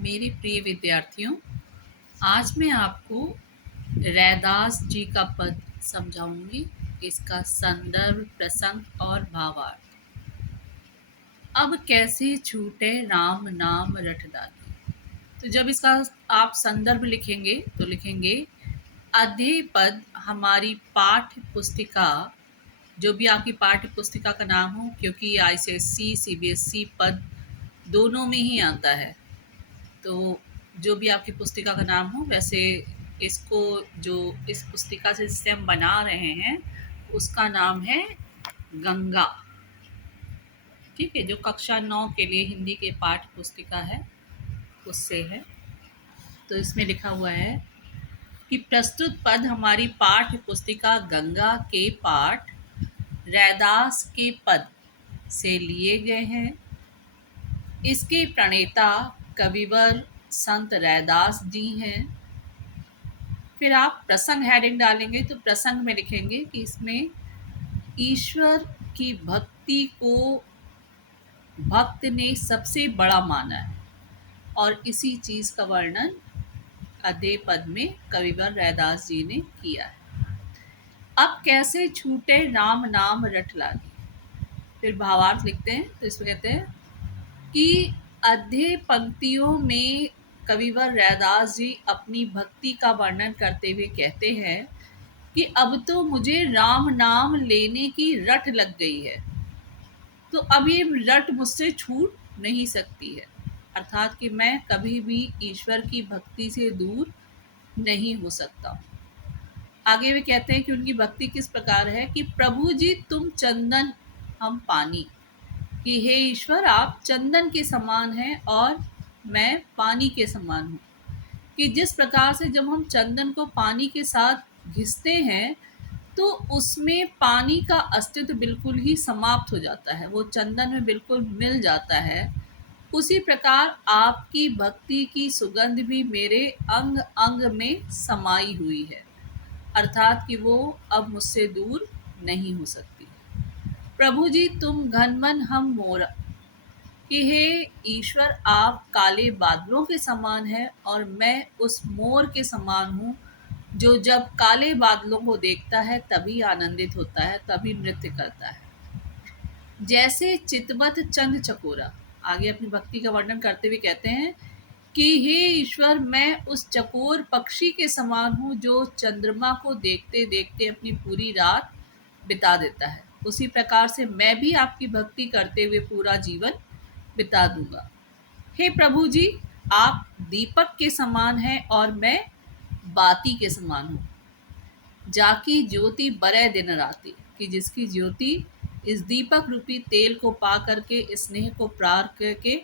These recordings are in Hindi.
मेरे प्रिय विद्यार्थियों, आज मैं आपको रैदास जी का पद समझाऊंगी। इसका संदर्भ, प्रसंग और भावार्थ। अब कैसे छूटे राम नाम रटदानी। तो जब इसका आप संदर्भ लिखेंगे तो लिखेंगे अध्यय पद हमारी पाठ्य पुस्तिका, जो भी आपकी पाठ्य पुस्तिका का नाम हो, क्योंकि आईसीएसई सीबीएसई पद दोनों में ही आता है। तो जो भी आपकी पुस्तिका का नाम हो, वैसे इसको जो इस पुस्तिका से जिसे हम बना रहे हैं उसका नाम है गंगा। ठीक है, जो कक्षा 9 के लिए हिंदी के पाठ्य पुस्तिका है उससे है। तो इसमें लिखा हुआ है कि प्रस्तुत पद हमारी पाठ्य पुस्तिका गंगा के पाठ रैदास के पद से लिए गए हैं। इसके प्रणेता कविवर संत रैदास जी हैं। फिर आप प्रसंग हेडिंग डालेंगे तो प्रसंग में लिखेंगे कि इसमें ईश्वर की भक्ति को भक्त ने सबसे बड़ा माना है और इसी चीज़ का वर्णन अध्यय पद में कविवर रैदास जी ने किया है। अब कैसे छूटे राम नाम रट लागी। फिर भावार्थ लिखते हैं तो इसमें कहते हैं कि अध्यय पंक्तियों में कविवर रैदास जी अपनी भक्ति का वर्णन करते हुए कहते हैं कि अब तो मुझे राम नाम लेने की रट लग गई है, तो अब ये रट मुझसे छूट नहीं सकती है। अर्थात कि मैं कभी भी ईश्वर की भक्ति से दूर नहीं हो सकता। आगे वे कहते हैं कि उनकी भक्ति किस प्रकार है कि प्रभु जी तुम चंदन हम पानी, कि हे ईश्वर आप चंदन के समान हैं और मैं पानी के समान हूँ। कि जिस प्रकार से जब हम चंदन को पानी के साथ घिसते हैं तो उसमें पानी का अस्तित्व बिल्कुल ही समाप्त हो जाता है, वो चंदन में बिल्कुल मिल जाता है। उसी प्रकार आपकी भक्ति की सुगंध भी मेरे अंग अंग में समाई हुई है, अर्थात कि वो अब मुझसे दूर नहीं हो सकती। प्रभु जी तुम घन मन हम मोर, कि हे ईश्वर आप काले बादलों के समान हैं और मैं उस मोर के समान हूँ जो जब काले बादलों को देखता है तभी आनंदित होता है, तभी नृत्य करता है। जैसे चितवत चंद चकोरा, आगे अपनी भक्ति का वर्णन करते हुए कहते हैं कि हे ईश्वर मैं उस चकोर पक्षी के समान हूँ जो चंद्रमा को देखते देखते अपनी पूरी रात बिता देता है। उसी प्रकार से मैं भी आपकी भक्ति करते हुए पूरा जीवन बिता दूंगा। हे प्रभु जी आप दीपक के समान हैं और मैं बाती के समान हूँ। जाकी ज्योति बरे दिन राती, कि जिसकी ज्योति इस दीपक रूपी तेल को पा करके स्नेह को प्रार करके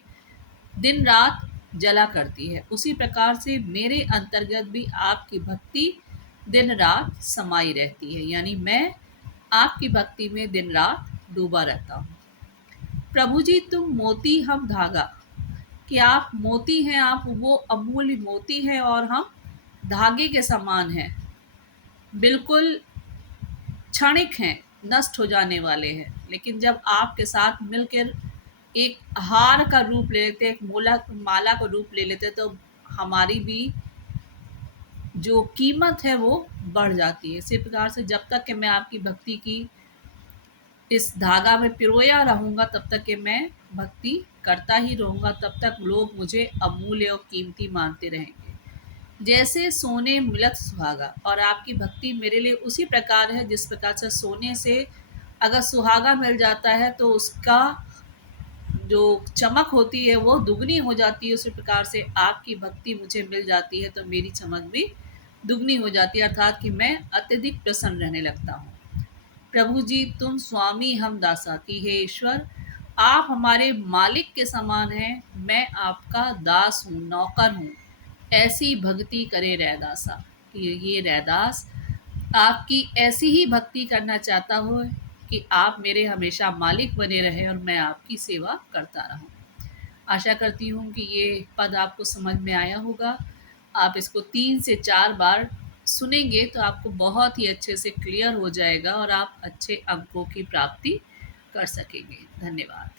दिन रात जला करती है, उसी प्रकार से मेरे अंतर्गत भी आपकी भक्ति दिन रात समाई रहती है, यानी मैं आपकी भक्ति में दिन रात डूबा रहता हूँ। प्रभु जी तुम मोती हम धागा, कि आप मोती हैं, आप वो अमूल्य मोती हैं और हम धागे के समान हैं, बिल्कुल क्षणिक हैं, नष्ट हो जाने वाले हैं, लेकिन जब आपके साथ मिलकर एक हार का रूप ले लेते, एक माला का रूप ले लेते, तो हमारी भी जो कीमत है वो बढ़ जाती है। इसी प्रकार से जब तक कि मैं आपकी भक्ति की इस धागा में पिरोया रहूँगा तब तक कि मैं भक्ति करता ही रहूँगा, तब तक लोग मुझे अमूल्य और कीमती मानते रहेंगे। जैसे सोने मिलत सुहागा, और आपकी भक्ति मेरे लिए उसी प्रकार है जिस प्रकार से सोने से अगर सुहागा मिल जाता है तो उसका जो चमक होती है वो दुगनी हो जाती है। उसी प्रकार से आपकी भक्ति मुझे मिल जाती है तो मेरी चमक भी दुगनी हो जाती है, अर्थात कि मैं अत्यधिक प्रसन्न रहने लगता हूँ। प्रभु जी तुम स्वामी हम दासा, की हे ईश्वर आप हमारे मालिक के समान हैं, मैं आपका दास हूँ, नौकर हूँ। ऐसी भक्ति करे रैदासा, कि ये रैदास आपकी ऐसी ही भक्ति करना चाहता हो कि आप मेरे हमेशा मालिक बने रहें और मैं आपकी सेवा करता रहूं। आशा करती हूँ कि ये पद आपको समझ में आया होगा। आप इसको 3 से 4 बार सुनेंगे तो आपको बहुत ही अच्छे से क्लियर हो जाएगा और आप अच्छे अंकों की प्राप्ति कर सकेंगे। धन्यवाद।